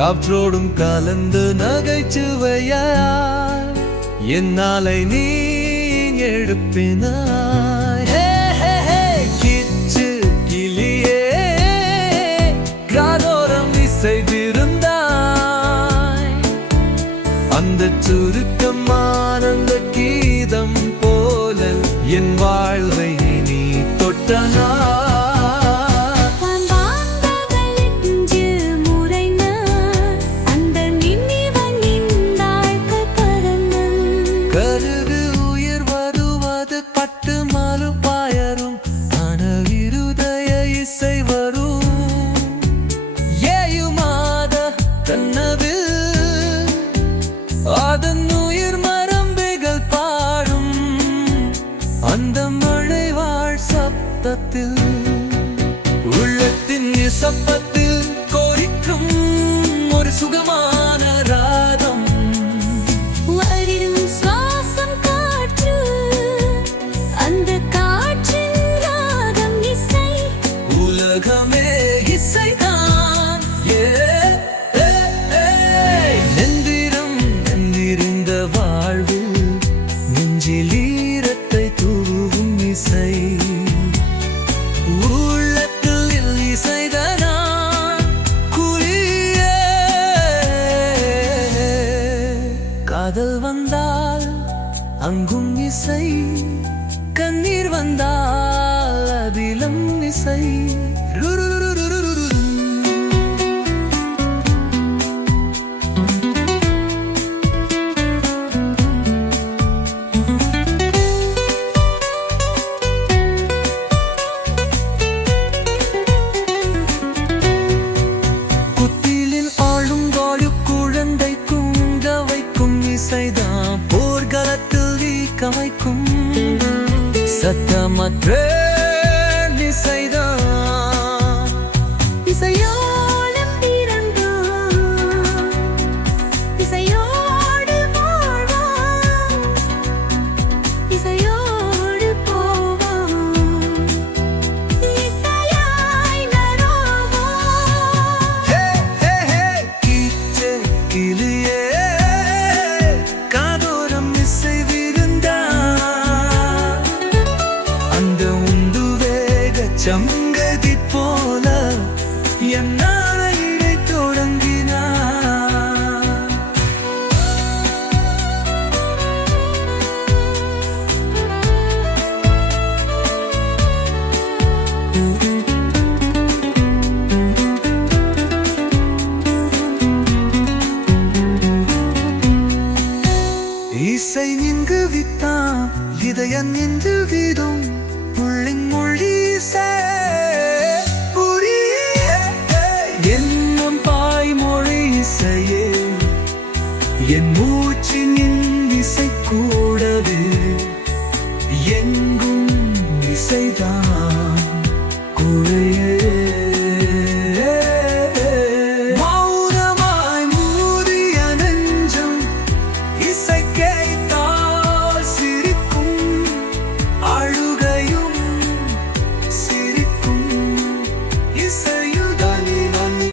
காற்றோடும் கலந்து நகைச்சுவையாய் என்னாலை நீ எழுப்பினாய். கிச்சு கிளியே காதோரம் இசை விருந்தாய். அந்த சுருக்கமான கீதம் போல என் வாழ்வை நீ தொட்டனா. அதன் உயிர் மரம்புகள் பாடும் அந்த மழை வாழ் சப்தத்தில் உள்ளத்தின் சப்பத்தில் கோரிக்கும் ஒரு சுகமான ராகம். வரிடும் சுவாசம் காற்று அந்த காற்றின் ராகம் இசை. உலகமே இசைதான். வாழ்வில் நெஞ்சில் ஈரத்தை தூவும் இசை. உள்ளத்தில் இசைதனா குளியே. காதல் வந்தால் அங்கும் இசை, கண்ணீர் வந்தால் அதிலும் இசை. போர்க்களத்தில் வைக்கும் சத்தமற்ற இசைதான். இசையோடும் பிறந்தோம், இசையோடு வாழ்வோம், இசையோடு போவோம், இசையாய் நரோவோம். கிச்சு கிளியே சங்கதி போல என்னாலை தொடங்கினார். இசை நின்று வித்தான் இதயம் நின்று வீதும் உள்ளின் மொழி என்னும் தாய்மொழி இசையே என் மூச்சின் இசை கூடவே எங்கும் இசைதான்.